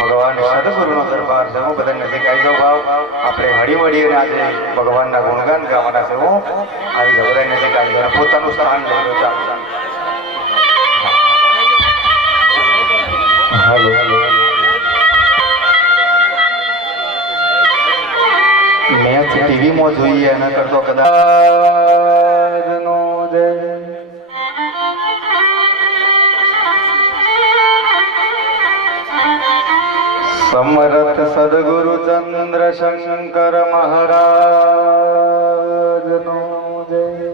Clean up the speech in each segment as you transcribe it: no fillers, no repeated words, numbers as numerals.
ભગવાન સદગુરુનો દરબાર છે હું બધાને નજીક આવી જાઉં ભાવ આપણે હળી મળીને આજે ભગવાનના ગુણગાન ગાવાના છે હું આવી જવરાઈ નજીક આવી જાઉં પોતાનું સ્થાન લઈ લો ચાલો હાલો મેચ ટીવીમાં જોઈએ એના કરતો કદાચ નો જય समर्थ सद्गुरु चंद्र शंकर महाराज नो जय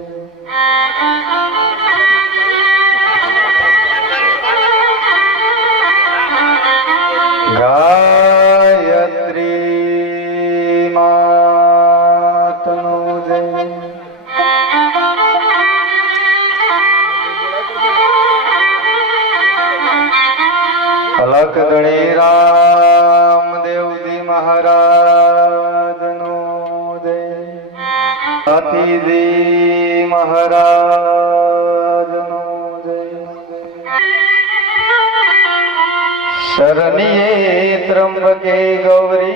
गायत्री मात नो जय अलख गणेरा महाराज नो जय हाथीजी महाराज नो जय शरणिये त्र्यंबके गौरी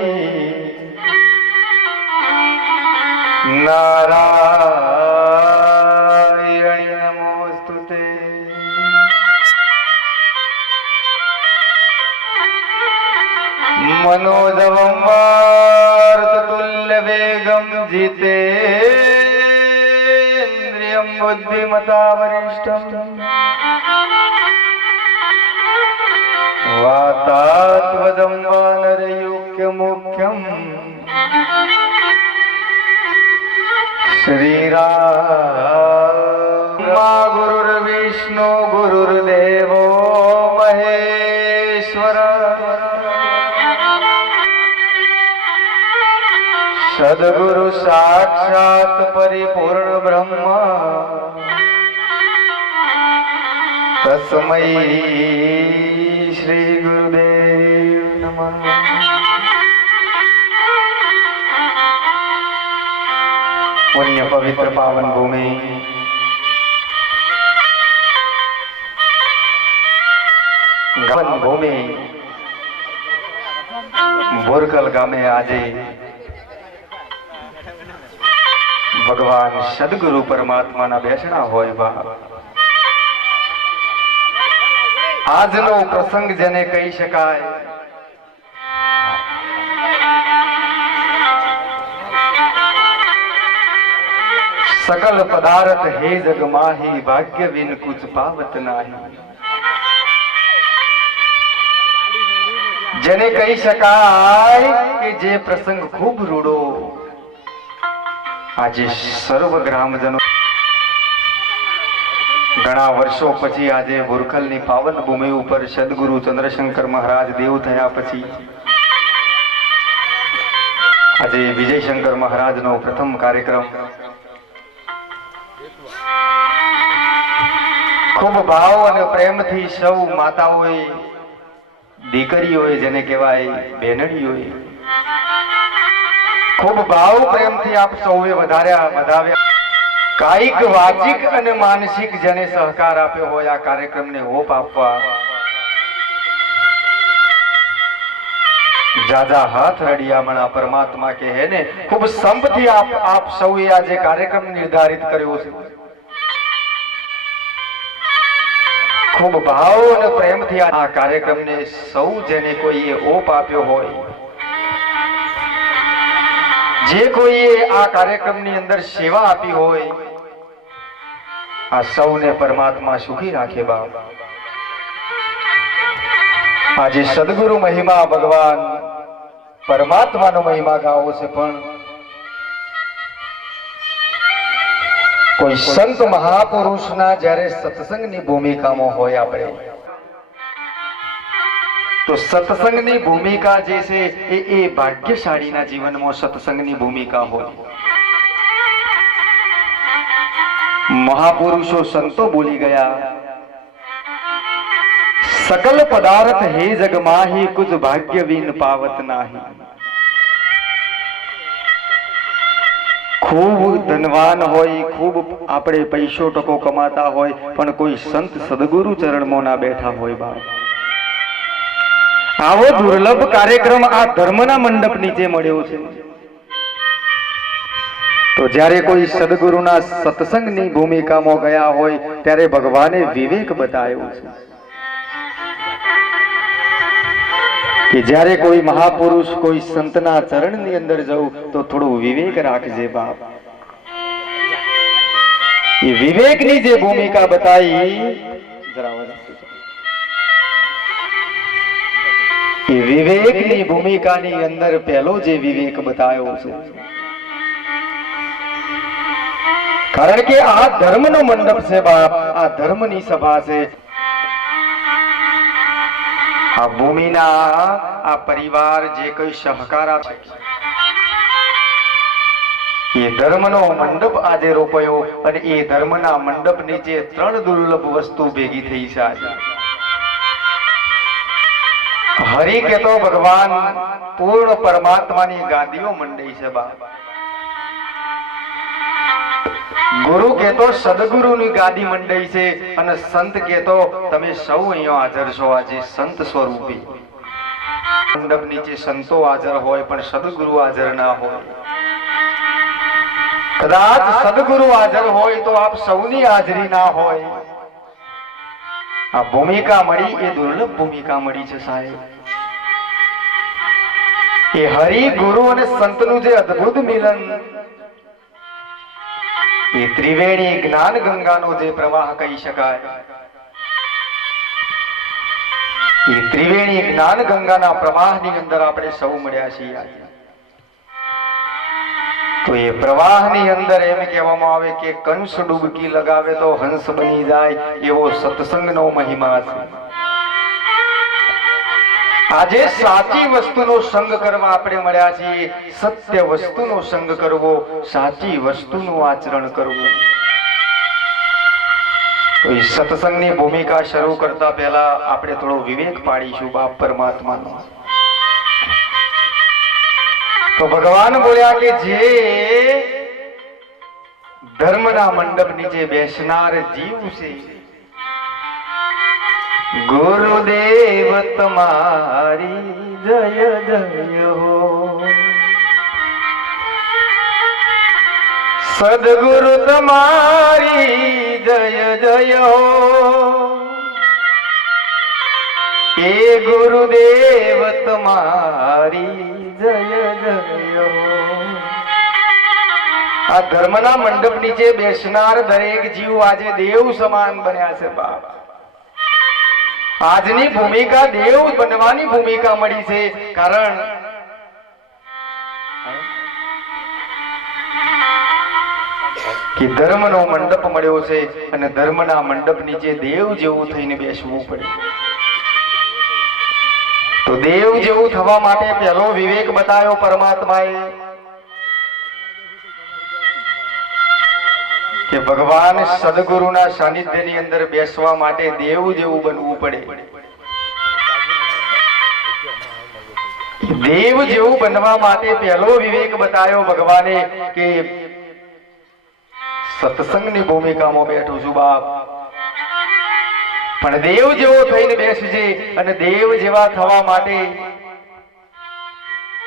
नारायणी नमोस्तुते मनोजवं वार्ततुल्य वेगं जितेन्द्रियं बुद्धिमतावरिष्ठं वातात्वजं वानरयुक्यमुख्यं श्रीराम गुरुर्विष्णु गुरुर्देवो महेश्वर सद्गुरु साक्षात परिपूर्ण ब्रह्म तस्मै श्री गुरुदेव नमः। पुण्य पवित्र पावन भूमि गवन भूमि बोरकल गामे आजे भगवान सद्गुरु परमात्मा ना बेसणा होय बा આજનો પ્રસંગ જેને કહી શકાય सकल पदार्थ हे जग माही भाग्य बिन कुछ पावत नाही જેને કહી શકાય કે જે પ્રસંગ ખૂબ રૂડો આજે સર્વ ગ્રામજનો ઘણા વર્ષો પછી આજે બોરખલની પાવન ભૂમિ ઉપર સદગુરુ ચંદ્રશંકર મહારાજ દેવ થયા પછી આજે વિજયશંકર મહારાજનો પ્રથમ કાર્યક્રમ ખૂબ ભાવ અને પ્રેમથી સૌ માતાઓએ દીકરીઓએ જેને કહેવાય બેનડીઓએ ખૂબ ભાવ પ્રેમથી આપ સૌએ વધાવ્યા કાયિક વાચિક અને માનસિક જેને સહકાર આપ્યો હોય આ કાર્યક્રમને ઓપ આપવા જાજા હાથ રડિયામણા પરમાત્મા કે હે ને ખૂબ સંપથી આપ સૌએ આ જે કાર્યક્રમ નિર્ધારિત કર્યો છે ખૂબ ભાવ અને પ્રેમથી આ કાર્યક્રમને સૌ જેને કોઈએ ઓપ આપ્યો હોય જે કોઈએ આ કાર્યક્રમની અંદર સેવા આપી હોય આ સૌને પરમાત્મા સુખી રાખે બાપ આજે સદગુરુ મહિમા ભગવાન પરમાત્માનો મહિમા ગાવો છે પણ કોઈ સંત મહાપુરુષના જ્યારે સત્સંગની ભૂમિકામાં હોય આપણે તો સત્સંગની ભૂમિકા જે છે એ ભાગ્યશાળીના જીવનમાં સત્સંગની ભૂમિકા હોય महापुरुषो संतो बोली गया सकल पदार्थ हे जग माही कुछ भाग्य बिन पावत नाही खूब धनवान होय खूब आपणे पैसो टको कमाता होय पण कोई संत सदगुरु चरण में ना बैठा होय बाप આવો દુર્લભ કાર્યક્રમ આ ધર્મના મંડપ નીચે મળ્યો છે. તો જ્યારે કોઈ સદગુરુના સત્સંગની ભૂમિકામાં ગયા હોય ત્યારે ભગવાને વિવેક બતાવ્યો છે કે જ્યારે કોઈ મહાપુરુષ કોઈ સંતના ચરણની અંદર જવું તો થોડું વિવેક રાખજે બાપ. એ વિવેકની જે ભૂમિકા બતાવી, એ વિવેકની ભૂમિકાની અંદર પહેલો જે વિવેક બતાવ્યો છે, કારણ કે આ ધર્મનો મંડપ છે બાપ, આ ધર્મની સભા છે. આ ભૂમિના આ પરિવાર જે કોઈ સહકાર આપે, એ ધર્મનો મંડપ આજે રોપાયો અને એ ધર્મના મંડપ નીચે 3 દુર્લભ વસ્તુ ભેગી થઈ છે. હરિ કે તો ભગવાન પૂર્ણ પરમાત્માની ગાદીઓ મંડાઈ છે બાપ. ગુરુ કે તો સદગુરુની ગાદી મંડાઈ છે અને સંત કે તો તમે સૌ અહીંયા હાજર છો આજે સંત સ્વરૂપી. મંડપ નીચે સંતો હાજર હોય પણ સદગુરુ હાજર ના હોય. કદાચ સદગુરુ હાજર હોય તો આપ સૌની હાજરી ના હોય. આ ભૂમિકા મળી એ દુર્લભ ભૂમિકા મળી છે સાહેબ. એ હરિ ગુરુ અને સંતનું જે અદ્ભુત મિલન, એ ત્રિવેણી જ્ઞાન ગંગાનો જે પ્રવાહ કહી શકાય, એ ત્રિવેણી જ્ઞાન ગંગાના પ્રવાહની અંદર આપણે સૌ મળ્યા છીએ. તો એ પ્રવાહની અંદર એમ કહેવામાં આવે કે કંસ ડૂબકી લગાવે તો હંસ બની જાય, એવો સત્સંગનો મહિમા છે. આજે સાચી વસ્તુનો સંગ કરવા આપણે મળ્યા છીએ. સત્ય વસ્તુનો સંગ કરવો, સાચી વસ્તુનું આચરણ કરવું. તો એ સત્સંગની ભૂમિકા શરૂ કરતા પહેલા આપણે થોડો વિવેક પાડીશું બાપ પરમાત્માનો. તો ભગવાન બોલ્યા કે જે ધર્મના મંડપ નીચે બેસનાર જીવ છે, ગુરુદેવ તમારી જય જય હો, સદગુરુ તમારી જય જય હો, એ ગુરુદેવ તમારી જય જય હો. આ ધર્મના મંડપ નીચે બેસનાર દરેક જીવ આજે દેવ સમાન બન્યા છે બાપ. આજની ભૂમિકા દેવ બનવાની ભૂમિકા મળી છે. કારણ કે ધર્મનો મંડપ મળ્યો છે અને ધર્મના મંડપ નીચે દેવ જેવું થઈને બેસવું પડે. તો દેવ જેવું થવા માટે પહેલો વિવેક બતાવ્યો પરમાત્માએ કે ભગવાન સદગુરુના સાનિધ્યની અંદર બેસવા માટે દેવ જેવું બનવું પડે. દેવ જેવું બનવા માટે પહેલો વિવેક બતાવ્યો ભગવાને કે સત્સંગની ભૂમિકામાં બેઠો છું બાપ, પણ દેવ જેવો થઈને બેસજે. અને દેવ જેવા થવા માટે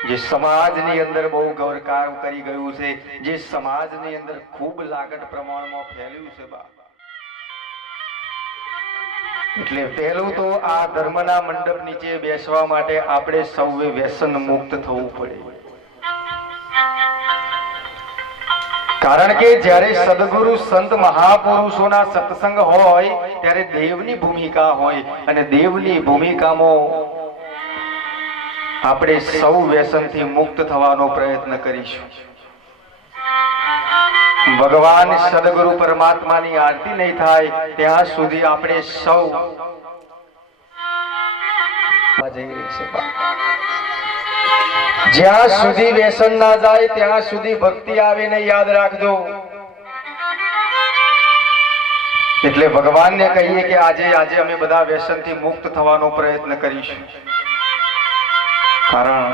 જે સમાજની અંદર બહુ ગૌરકાર કરી ગયું છે, જે સમાજની અંદર ખૂબ લાગત પ્રમાણમાં ફેલ્યું છે બાપ, એટલે પહેલું તો આ ધર્મના મંડપ નીચે બેસવા માટે આપણે સૌએ વ્યસન મુક્ત થવું પડે. કારણ કે જ્યારે સદગુરુ સંત મહાપુરુષોના સત્સંગ હોય ત્યારે દેવની ભૂમિકા હોય અને દેવની ભૂમિકામાં આપણે સૌ વ્યસનથી મુક્ત થવાનો પ્રયત્ન કરીશું. ભગવાન સદગુરુ પરમાત્માની આરતી નહીં થાય ત્યાં સુધી આપણે સૌ જ્યાં સુધી વ્યસન ના જાય ત્યાં સુધી ભક્તિ આવે ને યાદ રાખજો. એટલે ભગવાનને કહીએ કે આજે અમે બધા વ્યસનથી મુક્ત થવાનો પ્રયત્ન કરીશું. કારણ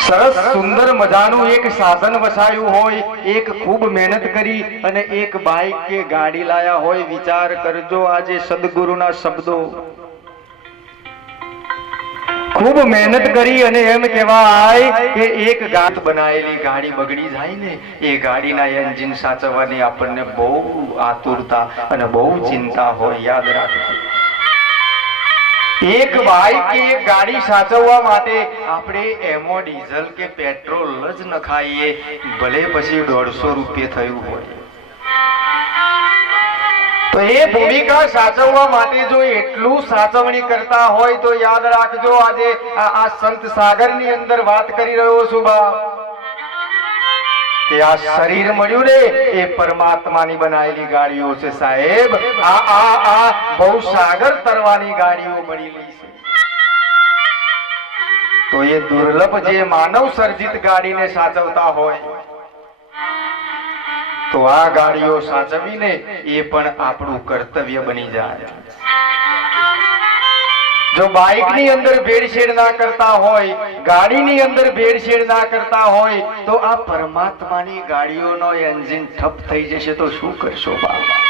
સરસ સુંદર મજાનું એક સાધન વસાયું હોય, એક ખૂબ મહેનત કરી અને એક બાઇક કે ગાડી લાયા હોય. વિચાર કરજો આજે સદગુરુના શબ્દો ખૂબ મહેનત કરી અને એમ કહેવાય કે એક ગાત બનાવેલી ગાડી બગડી જાય ને એ ગાડીના એન્જિન સાચવવાની આપણને બહુ આતુરતા અને બહુ ચિંતા હોય. યાદ રાખજો, એક બાઈક કે એક ગાડી સાચવવા માટે આપણે એમાં ડીઝલ કે પેટ્રોલ જ ન ખાઈએ, ભલે પછી 150 રૂપિયા થયું હોય, તો એ ભૂમિકા સાચવવા માટે જો એટલું સાચવણી કરતા હોય તો યાદ રાખજો, આજે આ સંત સાગરની અંદર વાત કરી રહ્યો છું બા, કે આ શરીર મળ્યું ને એ પરમાત્માની બનાવેલી ગાડીઓ છે સાહેબ. આ બહુ સાગર તરવાની ગાડીઓ મળેલી છે. તો એ દુર્લભ જે માનવ સર્જિત ગાડીને સાચવતા હોય, તો આ ગાડીઓ સાચવીને એ પણ આપણું કર્તવ્ય બની જાય. જો બાઇકની અંદર ભેળસેળ ના કરતા હોય, ગાડીની અંદર ભેળસેળ ના કરતા હોય, તો આ પરમાત્માની ગાડીઓનો એન્જિન ઠપ થઈ જશે તો શું કરશો બાબા?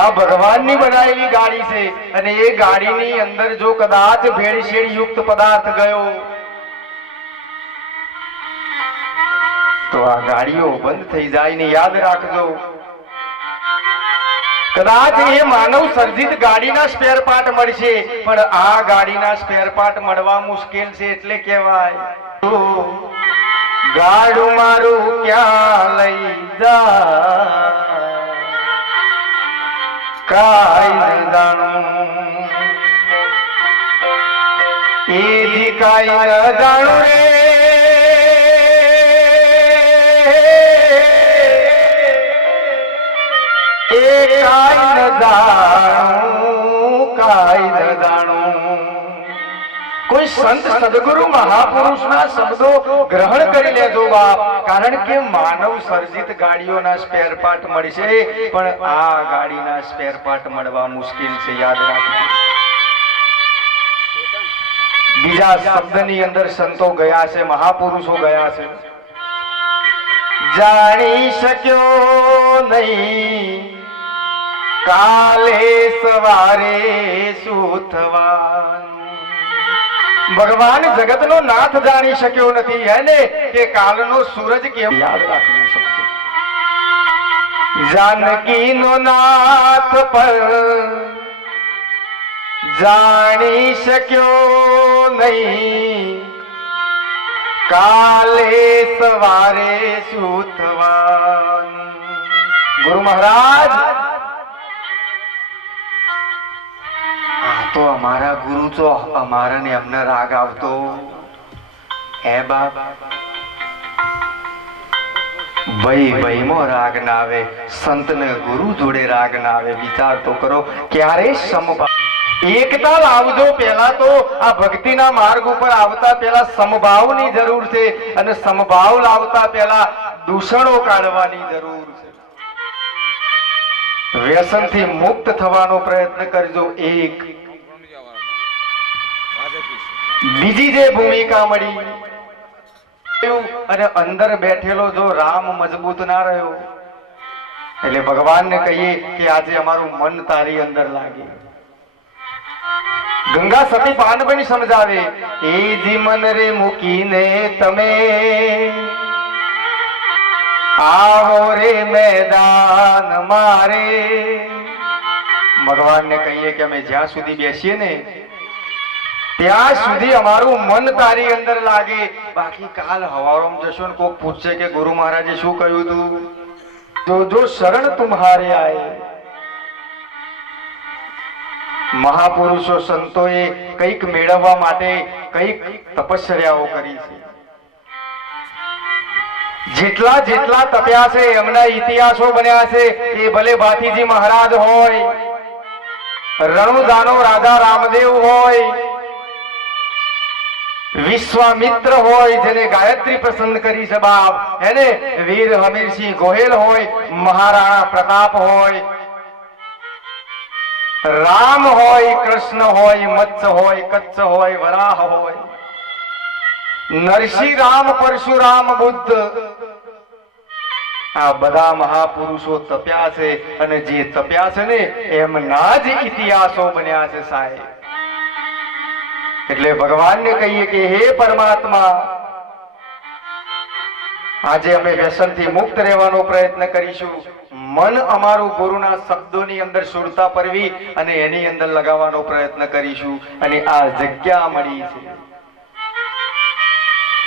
આ ભગવાનની બનાવેલી ગાડી છે અને એ ગાડીની અંદર જો કદાચ ભેળસેળ યુક્ત પદાર્થ ગયો તો આ ગાડીઓ બંધ થઈ જાય ને. યાદ રાખજો, કદાચ એ માનવ સર્જિત ગાડીના સ્પેર પાર્ટ મળશે, પણ આ ગાડીના સ્પેર પાર્ટ મળવા મુશ્કેલ છે. એટલે કહેવાય ગાડું મારું ક્યાં લઈ જાય કાઈ ન જાણું, એ જી કાઈ ન જાણું રે, કાઈ ન જાણું. કોઈ સંત સદગુરુ મહાપુરુષના શબ્દો ગ્રહણ કરી લેજો બાપ, કારણ કે માનવ સર્જિત ગાડીઓના સ્પેર પાર્ટ મળશે, પણ આ ગાડીના સ્પેર પાર્ટ મળવા મુશ્કેલ છે. યાદ રાખજો. બીજા શબ્દની અંદર સંતો ગયા છે, મહાપુરુષો ગયા છે. જાણી શક્યો નહીં કાલે સવારે શું થવાનું. ભગવાન જગતનો નાથ જાણી શક્યો નથી હે ને, કે કાલનો સૂરજ કેવો. યાદ રાખવું શકશે. જાનકીનો નાથ પર જાણી શક્યો નહીં કાલે સવારે શું થવાનું. ગુરુ મહારાજ તો અમારા ગુરુ તો અમારા ને અમને રાગ આવતો હે બાપ, ભાઈ માં રાગ ના આવે, સંત ને ગુરુ જોડે રાગ ના આવે. વિચાર તો કરો, ક્યારે સમભાવ એકતા લાવજો. પેલા તો આ ભક્તિના માર્ગ ઉપર આવતા પહેલા સમભાવની જરૂર છે, અને સમભાવ લાવતા પહેલા દૂષણો કાઢવાની જરૂર છે. વ્યસનથી મુક્ત થવાનો પ્રયત્ન કરજો. એક બીજી જે ભૂમિકા મળી, અને અંદર બેઠેલો જો રામ મજબૂત ના રહ્યો, એટલે ભગવાનને કહીએ કે આજે અમારું મન તારી અંદર લાગે. ગંગા સતી પાનબની સમજાવે, એ જી મન રે મૂકીને તમે આવો રે મેદાન મારે. ભગવાનને કહીએ કે અમે જ્યાં સુધી બેસીએ ને ત્યાં સુધી અમારું મન તારી અંદર લાગે. બાકી કાલ હવારોમ જશો ને કોક પૂછશે કે ગુરુ મહારાજે શું કહ્યું તું, જો શરણ તુમ્હારે આए. મહાપુરુષો સંતોએ કંઈક મેળવવા માટે કંઈક તપશ્ચર્યાઓ કરી છે. જેટલા જેટલા તપ્યા છે એમના ઇતિહાસો બન્યા છે. એ ભલે ભાતીજી મહારાજ હોય, રણુદાનો રાજા રામદેવ હોય, વિશ્વામિત્ર હોય જેને ગાયત્રી પસંદ કરી છે બાપ, એને વીર હમીરસિંહ ગોહેલ હોય, મહારાણા પ્રતાપ હોય, રામ હોય, કૃષ્ણ હોય, મત્સ્ય હોય, કચ્છ હોય, વરાહ હોય, નરસિંહ રામ, પરશુરામ, બુદ્ધ, આ બધા મહાપુરુષો તપ્યા છે. અને જે તપ્યા છે ને એમના જ ઇતિહાસો બન્યા છે સાહેબ. એટલે ભગવાનને કહીએ કે હે પરમાત્મા, આજે અમે વ્યસનથી મુક્ત રહેવાનો પ્રયત્ન કરીશું. મન અમારું ગુરુના શબ્દોની અંદર સુરતા પરવી અને એની અંદર લગાવવાનો પ્રયત્ન કરીશું. અને આ જગ્યા મળી છે,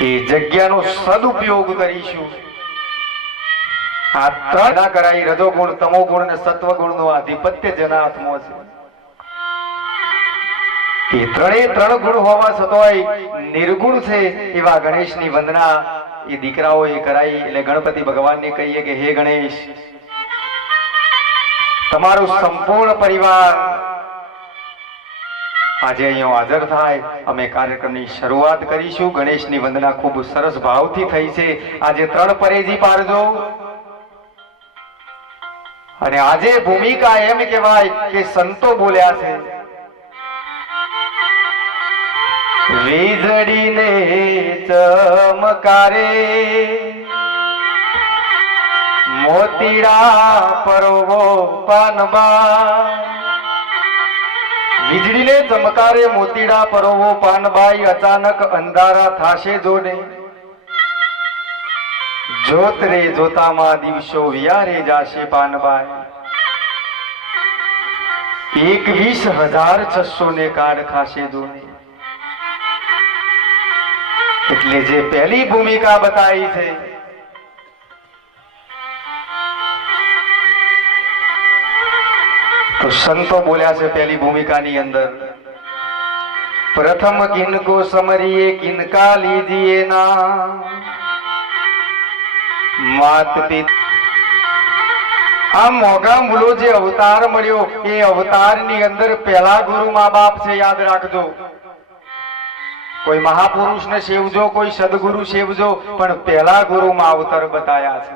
એ જગ્યાનો સદુપયોગ કરીશું. આ ત્રણ કરાઈ, રજોગુણ, તમોગુણ અને સત્વગુણનો આધિપત્ય જેના હાથમાં છે, એ ત્રણ ગુણ હોવા છતાંય નિર્ગુણ છે એવા ગણેશની વંદના એ દીકરાઓએ કરાઈ. એટલે ગણપતિ ભગવાનને કહીએ કે હે ગણેશ, તમારું સંપૂર્ણ પરિવાર આજે અહીંયા હાજર થાય. અમે કાર્યક્રમની શરૂઆત કરીશું. ગણેશની વંદના ખૂબ સરસ ભાવથી થઈ છે. આજે 3 પરેજી પાડજો. અને આજે ભૂમિકા એમ કહેવાય કે સંતો બોલ્યા છે, વીજળીને ચમકારે મોતીડા પરોવો પાનબા. વીજળીને ચમકારે મોતીડા પરોવો પાનબાઈ, અચાનક અંધારા થાશે જોડે. જોત રે જોતામાં દિવસો વિયારે જાશે પાનબાઈ. 21,600 ને કાઢ ખાશે જોડે. એટલે જે પહેલી ભૂમિકા બતાવી છે, તો સંતો બોલ્યા છે પહેલી ભૂમિકાની અંદર, પ્રથમ કિनको समरिए किनका लीजिए ना માત પિતા. આ મોગા મૂલો જે અવતાર મળ્યો, એ અવતારની અંદર પહેલા ગુરુ મા બાપ છે, યાદ રાખજો. કોઈ મહાપુરુષને સેવજો, કોઈ સદગુરુ સેવજો, પણ પહેલા ગુરુ માવતર બતાયા છે.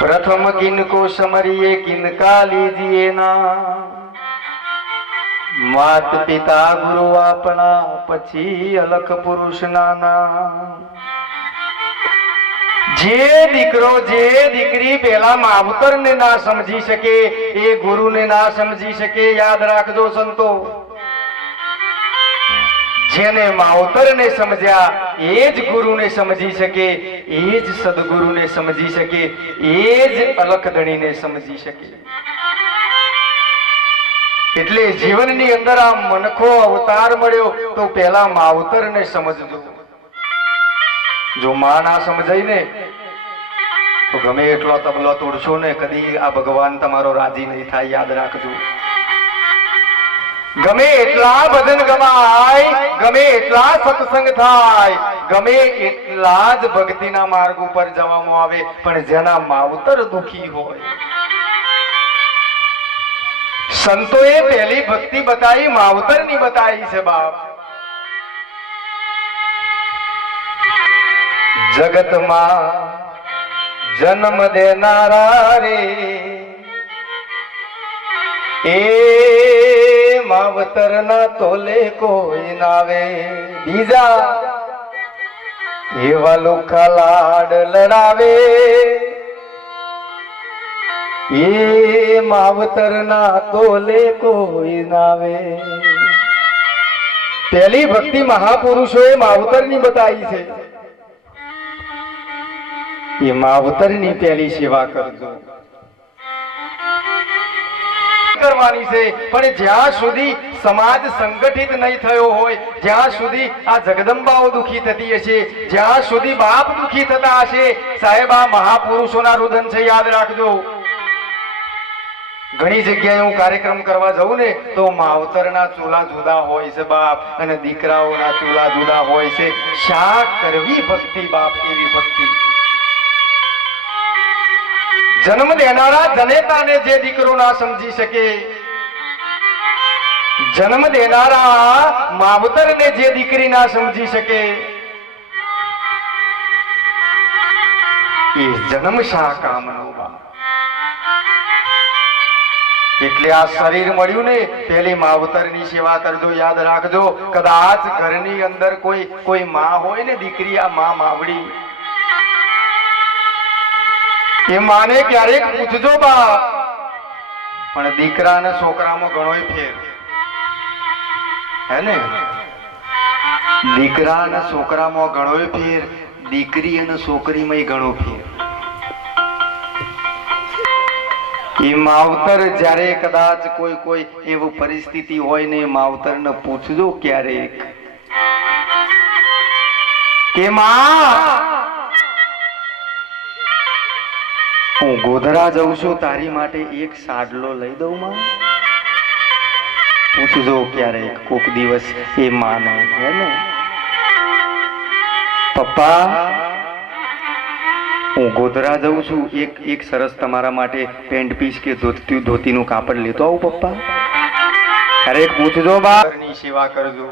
પ્રથમ કિनको समरिए किनका लीजिए ना, માત પિતા ગુરુ આપણા, પછી અલખ પુરુષ નાના. જે દીકરો જે દીકરી પેલા માવતર ને ના સમજી શકે, એ ગુરુને ના સમજી શકે. યાદ રાખજો સંતો, જેને માવતરને સમજ્યા એ જ ગુરુને સમજી શકે, એ જ સદગુરુને સમજી શકે, એ જ અલખધણીને સમજી શકે. એટલે જીવનની અંદર આ મનખો અવતાર મળ્યો, તો પેલા માવતરને સમજજો. જો માં ના સમજાય ને, તો ગમે એટલો તબલો તોડશો ને, કદી આ ભગવાન તમારો રાજી નહીં થાય. યાદ રાખજો, ગમે એટલા ભજન ગવાય, ગમે એટલા સત્સંગ થાય, ગમે એટલા જ ભક્તિના માર્ગ ઉપર જવામાં આવે, પણ જેના માવતર દુખી હોય. સંતોએ પહેલી ભક્તિ બતાવી, માવતરની બતાવી છે બાપ. જગતમાં જન્મ દેનારા રે, એ માવતર ના તોલે કોઈ નાવે. બીજા એવા લોકા લાડ લડાવે, એ માવતર ના તોલે કોઈ નાવે. પહેલી ભક્તિ મહાપુરુષોએ માવતરની બતાવી છે. એ માવતરની પહેલી સેવા કરજો કરવાની છે. પણ જ્યાં સુધી સમાજ સંગઠિત નહીં થયો હોય, જ્યાં સુધી આ જગદંબાઓ દુખી થતી હશે, જ્યાં સુધી બાપ દુખી થતા હશે, સાહેબ આ મહાપુરુષોના રુદન છે. યાદ રાખજો, ઘણી જગ્યાએ હું કાર્યક્રમ કરવા જઉં ને, તો માવતરના ચૂલા જુદા હોય છે બાપ, અને દીકરાઓના ચૂલા જુદા હોય છે. શા કરવી ભક્તિ બાપ, એવી ભક્તિ. જન્મ દેનારા જનેતાને જે દીકરો ના સમજી શકે, જન્મ દેનારા માવતરને જે દીકરી ના સમજી શકે, એ જન્મ શા કામનો બાપ. એટલે આ શરીર મળ્યું ને, પેલી માવતરની સેવા કરજો. યાદ રાખજો, કદાચ ઘરની અંદર કોઈ માં હોય ને દીકરી, આ માં માવડી, એ માને ક્યારેક પૂછજો બા, પણ દીકરા અને છોકરામાં ઘણોય ફેર. હે ને? દીકરા અને છોકરામાં ઘણો ફેર, દીકરી અને છોકરીમાં ઘણો ફેર. એ માવતર જ્યારે કદાચ કોઈ એવી પરિસ્થિતિ હોય ને, માવતરને પૂછજો ક્યારેક કે માં હું ગોધરા જઉં છું, તારી માટે એક સાડલો લઈ દઉં માં? પૂછજો ક્યારેક કોક દિવસ એ માને, હે ને? પપ્પા હું ગોધરા જઉં છું, એક સરસ તમારા માટે પેન્ટ પીસ કે ધોતીનું કાપડ લેતો આવું પપ્પા? ક્યારેક પૂછજો બાની સેવા કરજો.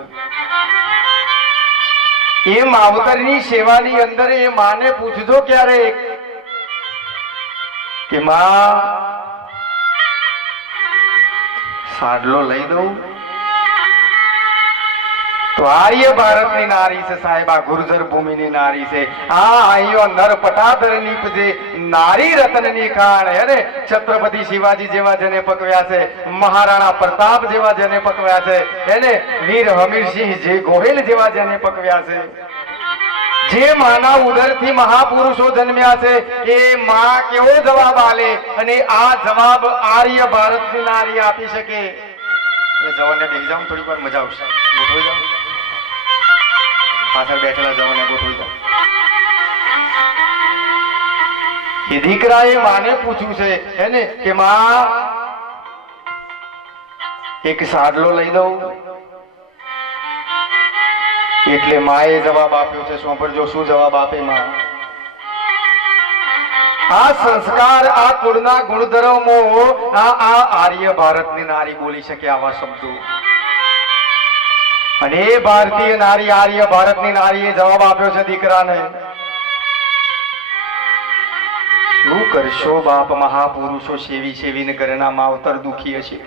એ માવતરની સેવાની અંદર એ માને પૂછજો ક્યારેક કે માં સાડલો લઈ દઉં? તો આર્ય ભારતની નારી છે સાહેબ, આ ગુર્જર ભૂમિની નારી છે. આ અહીંયો નર પટાધર નીપજે નારી રત્નની ખાણ, હે ને? છત્રપતિ શિવાજી જેવા જેને પકવ્યા છે, મહારાણા પ્રતાપ જેવા જેને પકવ્યા છે, હે ને? વીર હમીરસિંહ જે ગોહિલ જેવા જેને પકવ્યા છે. જે માના ઉદરથી મહાપુરુષો જન્મ્યા છે, એ માં કેવો જવાબ આલે, અને આ જવાબ આર્ય ભારતની નારી આપી શકે. એટલે જવાને બેસી જાવ, થોડી વાર મજા આવશે. ગોઠવી જાવ, પાછળ બેઠેલા જવાને ગોઠવી જાવ. એ દીકરાએ માને પૂછ્યું છે, હે ને, કે માં એક સાડલો લઈ દઉં? એટલે માએ જવાબ આપ્યો છે. સાંભળજો શું જવાબ આપે માં. આ સંસ્કાર, આ કુળના ગુણધર્મો આ આર્ય ભારતની નારી બોલી શકે આવા શબ્દો. અને એ ભારતીય નારી, આર્ય ભારતની નારીએ જવાબ આપ્યો છે દીકરાને. શું કરશો બાપ, મહાપુરુષો સેવી સેવીને ઘરના માવતર દુખી હશે.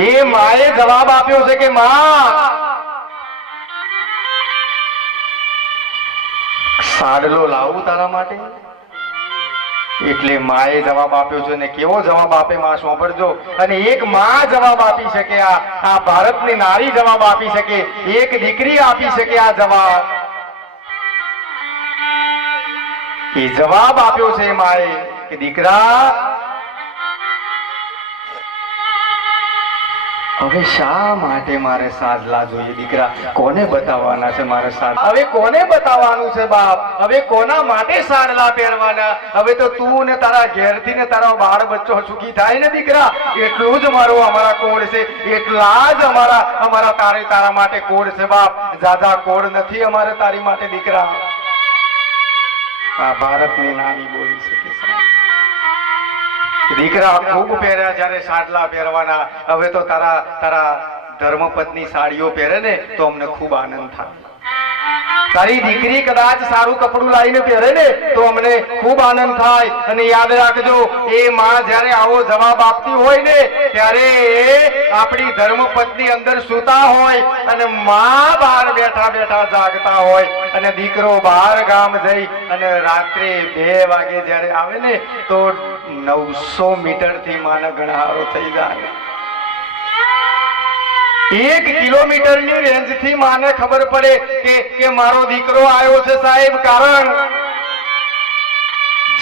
એ માએ જવાબ આપ્યો છે કે માં સાડલો લાવું તારા માટે? એટલે માએ જવાબ આપ્યો છે. ને કેવો જવાબ આપે માં સાંભળજો. અને એક માં જવાબ આપી શકે, આ ભારતની નારી જવાબ આપી શકે, એક દીકરી આપી શકે આ જવાબ. એ જવાબ આપ્યો છે માએ કે દીકરા હવે શા માટે મારે સાડલા જોઈએ? દીકરા કોને બતાવવાના છે મારે સાડલા? હવે કોને બતાવવાનું છે બાપ? હવે કોના માટે સાડલા પહેરવાના? હવે તો તું ને તારા ઘેરથી ને તારા બાળ બચ્ચો સુખી થાય ને દીકરા, એટલું જ મારું અમારા કોડ છે. એટલા જ અમારા તારા માટે કોડ છે બાપ. જાજા કોડ નથી અમારે તારી માટે દીકરા. આ ભારતની નારી બોલી શકે સાહેબ. દીકરા ખૂબ પહેર્યા જ્યારે સાડલા પહેરવાના. હવે તો તારા ધર્મપત્ની સાડીઓ પહેરે ને તો અમને ખૂબ આનંદ થાય. તારી દીકરી કદાચ સારું કપડું લાવીને પહેરે ને તો અમને ખૂબ આનંદ થાય. અને યાદ રાખજો, એ માં જ્યારે આવો જવાબ આપતી હોય ને ત્યારે આપણી ધર્મપત્ની અંદર સૂતા હોય અને માં બહાર બેઠા બેઠા જાગતા હોય, અને દીકરો બહાર ગામ જઈ અને રાત્રે 2 વાગે જ્યારે આવે ને તો 900 મીટરથી માનો ગણહારો થઈ જાય. 1 કિલોમીટરની રેન્જથી માને ખબર પડે કે મારો દીકરો આવ્યો છે સાહેબ. કારણ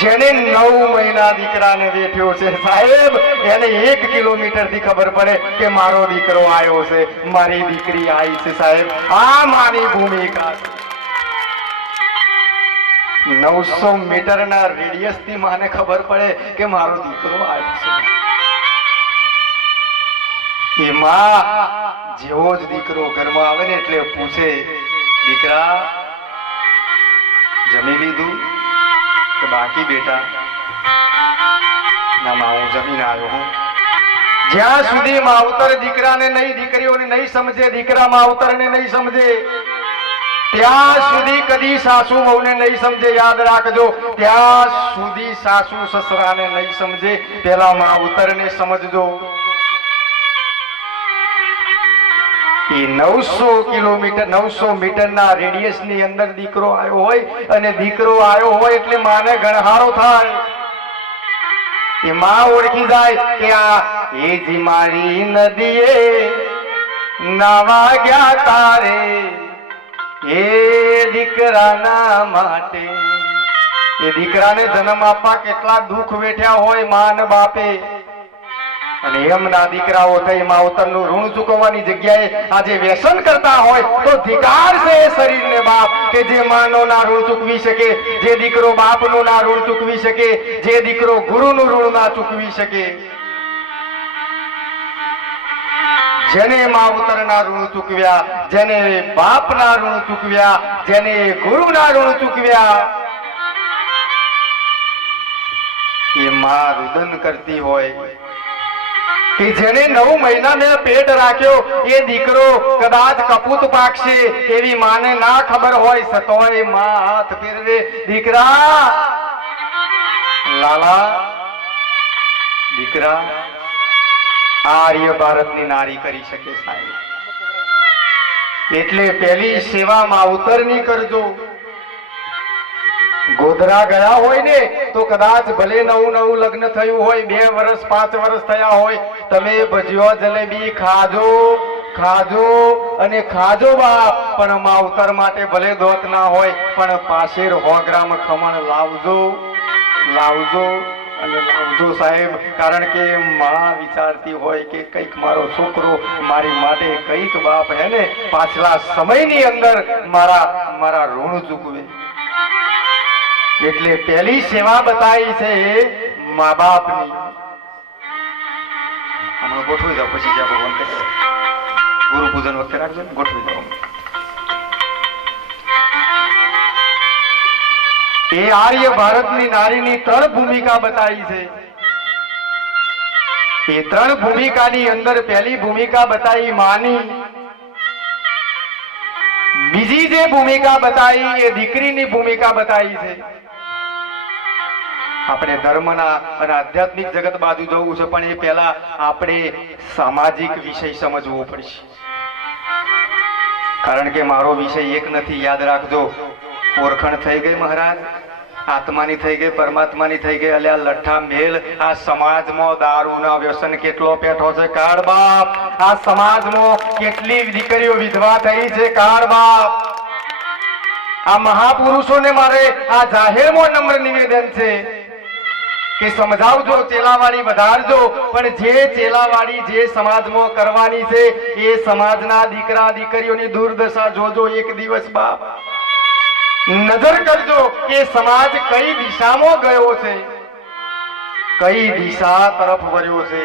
જેને 9 મહિના દીકરાને વેઠ્યો છે સાહેબ, એને 1 કિલોમીટરથી ખબર પડે કે મારો દીકરો આવ્યો છે, મારી દીકરી આવી છે સાહેબ. આ મારી ભૂમિકા છે. 900 મીટરના રેડિયસથી માને ખબર પડે કે મારો દીકરો આવ્યો છે. એ માં જેવો જ દીકરો ઘરમાં આવે ને એટલે પૂછે, દીકરા જમી લીધું કે બાકી બેટા? ના માં હું જમીને આવ્યો હું. જ્યાં સુધી માવતર દીકરાને નહીં, દીકરીઓને નહીં સમજે, દીકરા માવતરને નહીં સમજે, ત્યાં સુધી કદી સાસુ વહુને નહીં સમજે. યાદ રાખજો, ત્યાં સુધી સાસુ સસરાને નહીં સમજે, પેલા માવતરને સમજજો. એ 900 કિલોમીટર 900 મીટરના રેડિયસની અંદર દીકરો આવ્યો હોય, અને દીકરો આવ્યો હોય એટલે માને ગણહારો થાય. એ માં ઓળખી જાય કે એ જી મારી નદીએ નાવા ગયા તારે એ દીકરાના માટે. એ દીકરાને જન્મ આપવા કેટલા દુઃખ વેઠ્યા હોય મા ને બાપે, અને એમના દીકરાઓ થઈ માવતરનું ઋણ ચૂકવવાની જગ્યાએ આજે વ્યસન કરતા હોય તો ધિકાર છે એ શરીરને બાપ કે જે માનો ના ઋણ ચૂકવી શકે, જે દીકરો બાપનું ના ઋણ ચૂકવી શકે, જે દીકરો ગુરુનું ઋણ ના ચૂકવી શકે. જેને માવતરના ઋણ ચૂકવ્યા, જેને બાપના ઋણ ચૂકવ્યા, જેને ગુરુના ઋણ ચૂકવ્યા, એ માં રુદન કરતી હોય કે જેને 9 મહિના મેં પેટ રાખ્યો એ દીકરો કદાચ કપૂત પાકશે એવી માને ના ખબર હોય, સતોય માં હાથ ફેરવે, દીકરા લાલા દીકરા. આર્ય ભારતની નારી કરી શકે સાહેબ. એટલે પહેલી સેવા માવતરની કરજો. ગોધરા ગયા હોય ને તો કદાચ ભલે નવું લગ્ન થયું હોય, 2 વર્ષ 5 વર્ષ થયા હોય, તમે ભજીયો જલેબી ખાજો અને ખાજો બાપ, પણ માવતર માટે ભલે દોત ના હોય પણ પાછેર 100 ગ્રામ ખમણ લાવજો અને લાવજો સાહેબ. કારણ કે માં વિચારતી હોય કે કંઈક મારો છોકરો મારી માટે કંઈક બાપ હે ને પાછલા સમયની અંદર મારા ઋણ ચૂકવે. એટલે પહેલી સેવા બતાવી છે મા બાપની. હમણાં ગોઠવી જાઓ, પછી જ્યાં ભગવાન કહે ગુરુ પૂજન વખતે રાખજો, ગોઠવી જાઓ. એ આર્ય ભારતની નારીની 3 ભૂમિકા બતાવી છે. એ 3 ભૂમિકાની અંદર પહેલી ભૂમિકા બતાવી માની, બીજી જે ભૂમિકા બતાવી એ દીકરીની ભૂમિકા બતાવી છે. આપણે ધર્મના અને આધ્યાત્મિક જગત બાજુ જવું છે, પણ એ પહેલા આપણે સામાજિક વિષય સમજવો પડશે. કારણ કે મારો વિષય એક નથી, યાદ રાખજો. ઓળખણ થઈ ગઈ મહારાજ, આત્માની થઈ ગઈ, પરમાત્માની થઈ ગઈ. અલ્યા લઠ્ઠા મેલ, આ સમાજમાં દારૂના વ્યસન કેટલો પેઠો છે કાળ બાપ. આ સમાજમાં કેટલી દીકરીઓ વિધવા થઈ છે કાળ બાપ. આ મહાપુરુષોને મારે આ જાહેરમાં નમ્ર નિવેદન છે કે સમજાવજો, ચેલાવાડી વધારજો, પણ જે ચેલાવાડી જે સમાજમાં કરવાની છે એ સમાજના દીકરા દીકરીઓની દુર્દશા જોજો એક દિવસ બાપ. નજર કરજો કે સમાજ કઈ દિશામાં ગયો છે, કઈ દિશા તરફ વર્યો છે.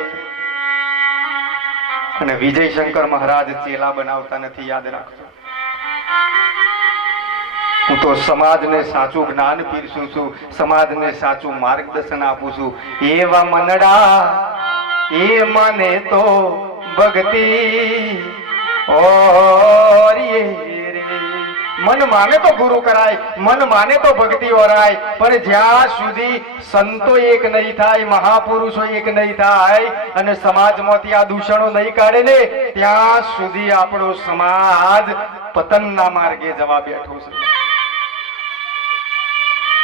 અને વિજય શંકર મહારાજ ચેલા બનાવતા નથી, યાદ રાખજો. હું તો સમાજને સાચું જ્ઞાન પીરસું છું, સમાજને સાચું માર્ગદર્શન આપું છું. એવા મનડા એ મને તો ભક્તિ ઓરિયે રે. મન માને તો ગુરુ કરાય, મન માને તો ભક્તિ ઓરાય, પણ જ્યાં સુધી સંતો એક નહીં થાય, મહાપુરુષો એક નહીં થાય અને સમાજમાંથી આ દૂષણો નહીં કાઢે ને, ત્યાં સુધી આપણો સમાજ પતનના માર્ગે જવા બેઠો છે.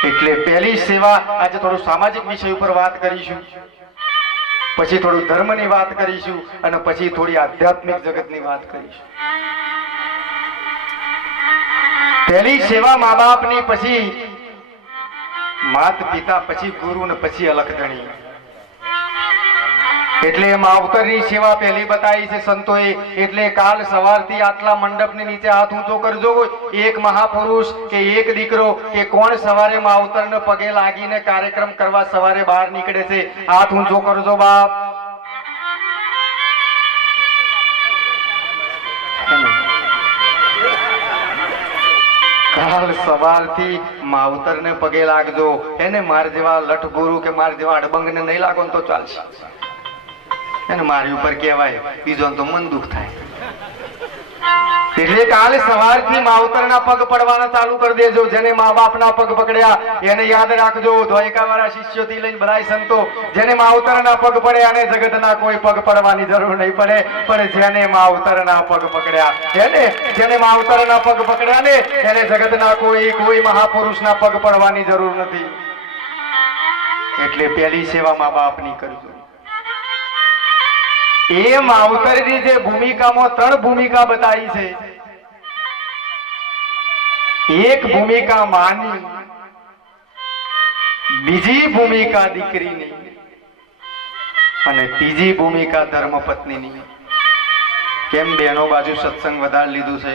એટલે પહેલી સેવા આજે થોડું સામાજિક વિષય ઉપર વાત કરીશું, પછી થોડું ધર્મની વાત કરીશું અને પછી થોડી આધ્યાત્મિક જગતની વાત કરીશું. પહેલી સેવા મા બાપની, પછી માત પિતા, પછી ગુરુ ને પછી અલખધણી. એટલે માવતરની સેવા પહેલી બતાવી છે સંતોએ. એટલે કાલ સવારથી આટલા મંડપની નીચે હાથ ઊંચો કરજો. એક મહાપુરુષ કે એક દીકરો કે કોણ સવારે માવતરને પગે લાગીને કાર્યક્રમ કરવા સવારે બહાર નીકળે છે? હાથ ઊંચો કરજો બાપ. કાલ સવારથી માવતરને પગે લાગજો. એને માર જેવા લઠ ગુરુ કે માર જેવા અડબંગને નહીં લાગો તો ચાલશે. એને મારી ઉપર કહેવાય, બીજો તો મન દુઃખ થાય. એટલે કાલે સવારથી માવતરના પગ પડવાના ચાલુ કરી દેજો. જેને મા બાપના પગ પકડ્યા એને યાદ રાખજો. દ્વાયકાવાળા શિષ્યોથી લઈને બધા સંતો, જેને માવતરના પગ પડ્યા અને જગતના કોઈ પગ પડવાની જરૂર નહીં પડે, પણ જેને માવતરના પગ પકડ્યા, જેને માવતરના પગ પકડ્યા ને એને જગતના કોઈ મહાપુરુષના પગ પડવાની જરૂર નથી. એટલે પહેલી સેવા મા બાપની કરજો. એ માવતરની જે ભૂમિકામાં 3 ભૂમિકા બતાવી છે. એક ભૂમિકા માની, બીજી ભૂમિકા દીકરીની અને ત્રીજી ભૂમિકા ધર્મપત્નીની. કેમ બહેનો બાજુ સત્સંગ વધારે લીધું છે?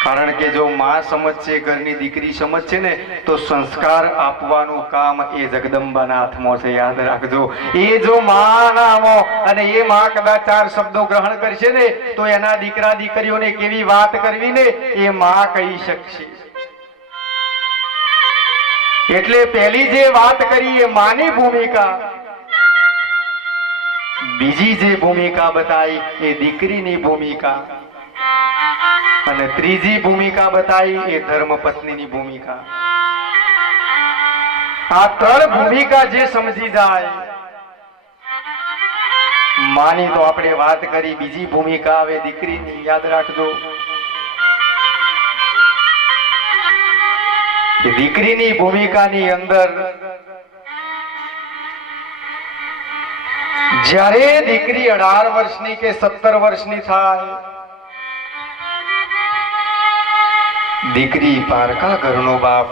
કારણ કે જો માં સમજશે, ઘરની દીકરી સમજશે ને તો સંસ્કાર આપવાનું કામ એ જગદંબાના હાથમાં છે. યાદ રાખજો. એ જો માં નામો અને એ માં કદાચ 4 શબ્દો ગ્રહણ કરશે ને તો એના દીકરા દીકરીઓને કેવી વાત કરવી ને એ માં કહી શકશે. એટલે પહેલી જે વાત કરી એ માની ભૂમિકા, બીજી જે ભૂમિકા બતાવી એ દીકરીની ભૂમિકા અને ત્રીજી ભૂમિકા બતાવી એ ધર્મપત્નીની ભૂમિકા. આ 3 ભૂમિકા જે સમજી જાય, માની તો આપણે વાત કરી, બીજી ભૂમિકા આવે દીકરીની. યાદ રાખજો કે દીકરીની ભૂમિકાની અંદર જ્યારે દીકરી 18 વર્ષની કે 17 વર્ષની થાય, દીકરી પારકા ઘરનો બાપ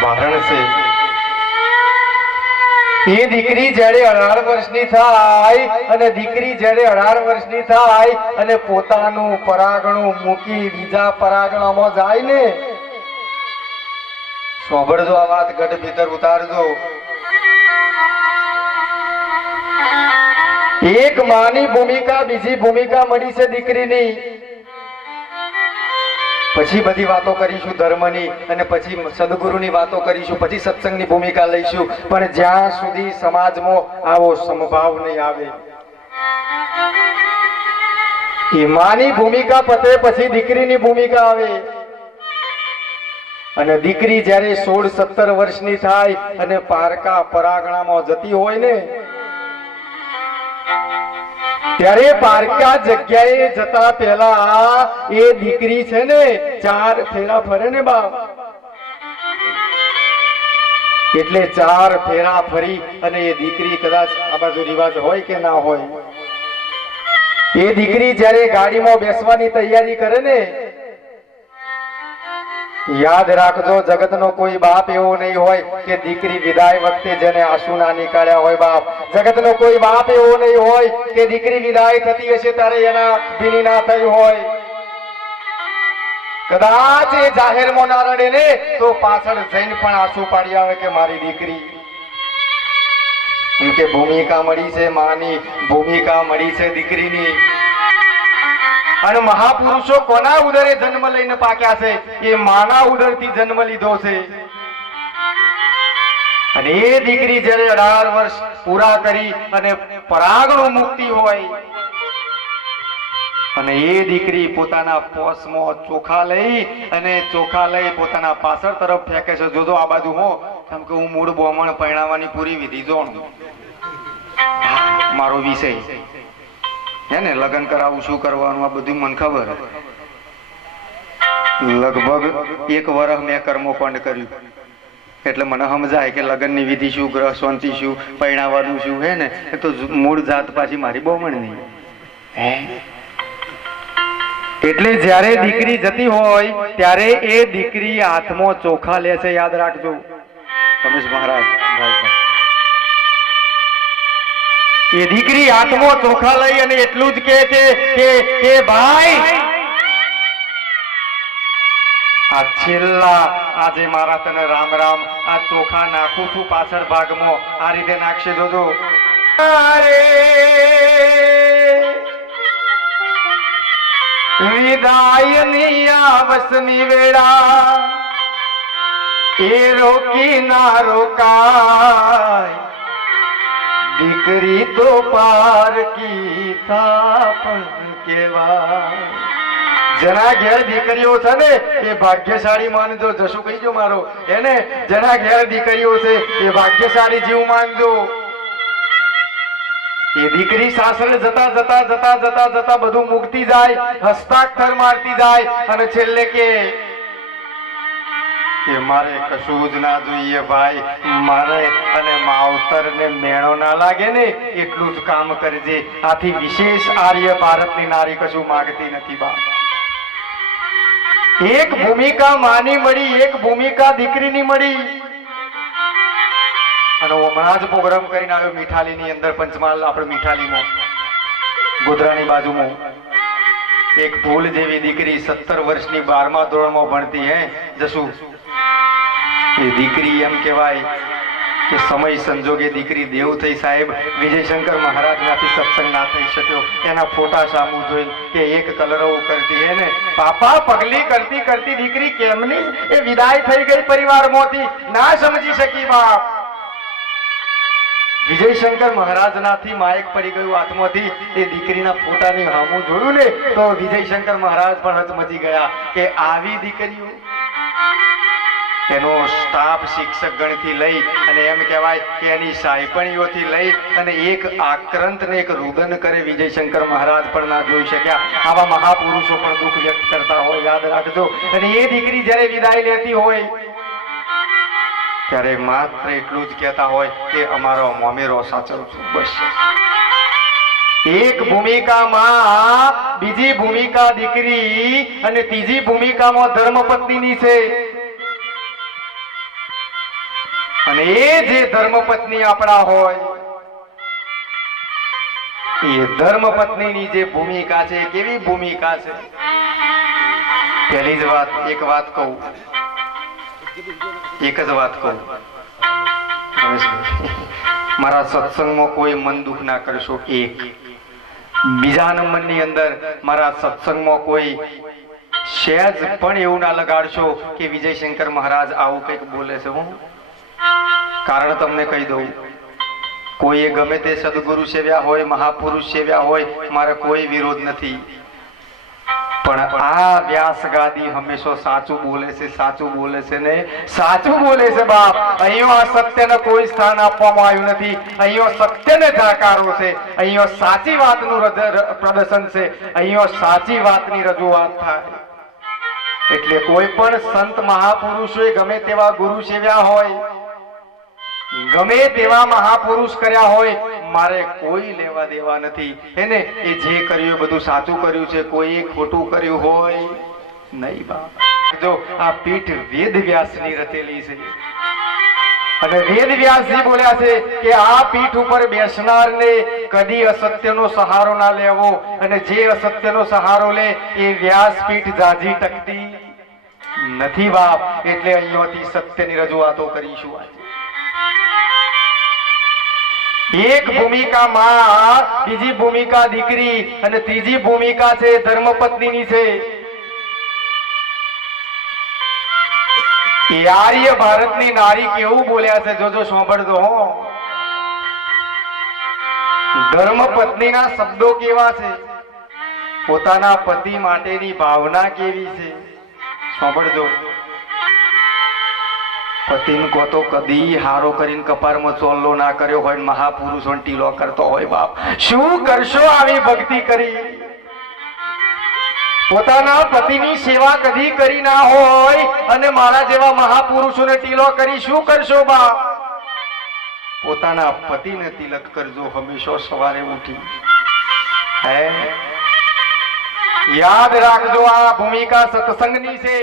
બારણ છે. એ દીકરી જ્યારે 18 વર્ષની થાય અને દીકરી જ્યારે 18 વર્ષની થાય અને પોતાનું પરાગણું મૂકી બીજા પરાગણામાં જાય ને, સાંભળજો આ વાત, ગઢ ભીતર ઉતારજો. એક માની ભૂમિકા, બીજી ભૂમિકા મળી છે દીકરીની. પછી બધી વાતો કરીશું ધર્મની અને પછી સદગુરુની વાતો કરીશું, પછી સત્સંગની ભૂમિકા લઈશું. પણ જ્યાં સુધી સમાજમાં આવો સમભાવ નહીં આવે, એ માની ભૂમિકા પતે પછી દીકરીની ભૂમિકા આવે. અને દીકરી જ્યારે 16-17 વર્ષની થાય અને પારકા પરાગણામાં જતી હોય ને, ત્યારે પારકા જગ્યાએ જતા પહેલા એ દીકરી છે ને 4 ફેરા ફરે ને બાપ. એટલે 4 ફેરા ફરી અને એ દીકરી કદાચ આ બાજુ રિવાજ હોય કે ના હોય, એ દીકરી જ્યારે ગાડીમાં બેસવાની તૈયારી કરે ને, યાદ રાખજો જગતનો કોઈ બાપ એવો નહીં હોય કે દીકરી વિદાય વખતે જેને આંસુ ના નીકાળ્યા હોય. બાપ જગતનો કોઈ બાપ એવો નહીં હોય કે દીકરી વિદાય થતી હશે ત્યારે એના ભીની ના થઈ હોય. કદાચ એ જાહેરમાં ના રડે ને તો પાછળ જઈને પણ આંસુ પાડી આવે કે મારી દીકરી. એમ કે ભૂમિકા મળી છે, માની ભૂમિકા મળી છે દીકરીની. અને મહાપુરુષો કોના ઉદરે જન્મ લઈને પાક્યા છે? એ માના ઉદરથી જન્મ લીધો છે. અને એ દીકરી જ્યારે 18 વર્ષ પૂરા કરી અને પરાગણું મુક્તિ હોય અને એ દીકરી પોતાના પોસમાં ચોખા લઈ પોતાના પાછળ તરફ ફેંકે છે. જોજો આ બાજુ હો, કેમ કે હું મૂળ બ્રાહ્મણ પરણાવવાની પૂરી વિધિ જોણ, મારો વિષય હે ને, લગ્ન કરાવું શું કરવાનું આ બધું મને ખબર. લગભગ 1 વર્ષ મેં કર્મોપંડ કર્યું એટલે મને સમજાય કે લગ્નની વિધિ શું, ગ્રહ શાંતિ શું, પરણાવવાનું શું હે ને. એ તો મૂળ જાત પાછી મારી બ્રાહ્મણની હે. એટલે જ્યારે દીકરી જતી હોય ત્યારે એ દીકરી હાથમાં ચોખા લે છે. યાદ રાખજો રમેશ મહારાજ. એ દીકરી હાથમાં ચોખા લઈ અને એટલું જ કહે છે કે ભાઈ આ છેલ્લા આજે મારા તને રામ રામ, આ ચોખા નાખું છું પાછળ ભાગમાં, આ રીતે નાખશે. જોજો વિદાયની આવસની વેળા એ રોકી ના રોકાય, દીકરી તો પારકી થાપણ કેવાય. જેના ઘેર દીકરીઓ છે ને એ ભાગ્યશાળી માનજો. જશું કહીજો મારો એને, જેના ઘેર દીકરીઓ છે એ ભાગ્યશાળી જીવ માનજો. એ દીકરી સાસરે જતા બધું મૂકતી જાય, હસ્તાક્ષર મારતી જાય અને છેલ્લે કે કે મારે કશું જ ના જોઈએ ભાઈ, મારે અને માવતર ને મેણો ના લાગે ને એટલું જ કામ કરજે. આથી વિશેષ આર્ય ભારતની નારી કશું માંગતી નથી બાપ. એક ભૂમિકા માની મળી, એક ભૂમિકા દીકરીની મળી. અને હમણાં જ પ્રોગ્રામ કરીને આવ્યો મીઠાલીની અંદર, પંચમહાલ આપણે મીઠાલીમાં ગોધરાની બાજુમાં એક ભૂલ જેવી દીકરી 17 વર્ષની 12મા ધોરણમાં ભણતી હે જસુ. એ દીકરી એમ કહેવાય કે સમય સંજોગે દીકરી દેવ થઈ સાહેબ. વિજયશંકર મહારાજનાથી સત્સંગ ના થઈ શક્યો. એના ફોટા સામું જોઈ કે એક કલરવ કરતી હે ને પાપા પગલી કરતી કરતી દીકરી કેમની એ વિદાય થઈ ગઈ પરિવારમાંથી, ના સમજી શકી બાપ. વિજયશંકર મહારાજનાથી માયક પડી ગયું હાથમાંથી. એ દીકરીના ફોટાની સામું જોયું ને તો વિજયશંકર મહારાજ પણ હચમચી ગયા કે આવી દીકરીઓ. એનો સ્ટાફ શિક્ષક ગણથી લઈ અને એમ કહેવાય કે એની સાહેબણીઓથી લઈ અને એક આક્રંત ને એક રુદન કરે વિજયશંકર મહારાજ પણ ના જોઈ શક્યા. આવા મહાપુરુષો પણ દુઃખ વ્યક્ત કરતા હોય, યાદ રાખજો. અને એ દીકરી જ્યારે વિદાય લેતી હોય ત્યારે માત્ર એટલું જ કહેતા હોય કે અમારો મોમેરો સાચવજો બસ. એક ભૂમિકામાં બીજી ભૂમિકા દીકરી અને ત્રીજી ભૂમિકામાં ધર્મપત્નીની છે. અને એ જે ધર્મપત્ની આપણા હોય એ ધર્મપત્નીની જે ભૂમિકા છે કેવી ભૂમિકા છે? પહેલી જ વાત, એક વાત કહું, એક જ વાત કહું. મારા સત્સંગમાં કોઈ મન દુઃખ ના કરશો. એક બીજા નંબરની અંદર મારા સત્સંગમાં કોઈ સહેજ પણ એવું ના લગાડશો કે વિજયશંકર મહારાજ આવું કંઈક બોલે છે. હું કારણ તમને કહી દઉં, કોઈએ ગમે તે સદગુરુ સેવ્યા હોય, મહાપુરુષ સેવ્યા હોય, મારે કોઈ વિરોધ નથી. પણ આ વ્યાસ ગાદી હંમેશા સાચું બોલે છે, સાચું બોલે છે ને સાચું બોલે છે બાપ. અહીંયા સત્યને કોઈ સ્થાન આપવામાં આવ્યું નથી. અહીંયા સત્યને જાકારો છે. અહીંયા સાચી વાતનું પ્રદર્શન છે. અહીંયા સાચી વાતની રજૂઆત થાય. એટલે કોઈ પણ સંત મહાપુરુષોએ ગમે તેવા ગુરુ સેવ્યા હોય, ગમે તેવા મહાપુરુષ કર્યા હોય, મારે કોઈ લેવા દેવા નથી. એને એ જે કર્યું બધું સાચું કર્યું છે, કોઈ ખોટું કર્યું હોય નહીં બાપ. જો આ પીઠ વેદ વ્યાસની રચેલી છે અને વેદ વ્યાસજી બોલ્યા છે કે આ પીઠ ઉપર બેસનારને કદી અસત્યનો સહારો ના લેવો, અને જે અસત્યનો સહારો લે એ વ્યાસ પીઠ જાજી ટકતી નથી બાપ. એટલે અહીંયાથી સત્યની રજૂઆતો કરીશું. એક ભૂમિકા માં, બીજી ભૂમિકા દીકરી અને ત્રીજી ભૂમિકા છે ધર્મપત્નીની છે. એ આર્ય ભારતની નારી કેવું બોલ્યા છે જોજો, સાંભળજો હો. ધર્મપત્નીના શબ્દો કેવા છે, પોતાના પતિ માટેની ભાવના કેવી છે, સાંભળજો. પતિને કો તો કદી હારો કરીને કપારમાં ચોલ્લો ના કર્યો હોય, મહાપુરુષો ટીલો કરતો હોય બાપ. શું કરશો આવી ભક્તિ કરી? પોતાના પતિની સેવા કદી કરી ના હોય અને મારા જેવા મહાપુરુષોને ટીલો કરી શું કરશો બાપ? પોતાના પતિને તિલક કરજો હંમેશા સવારે ઉઠી. હે યાદ રાખજો, આ ભૂમિકા સત્સંગની છે.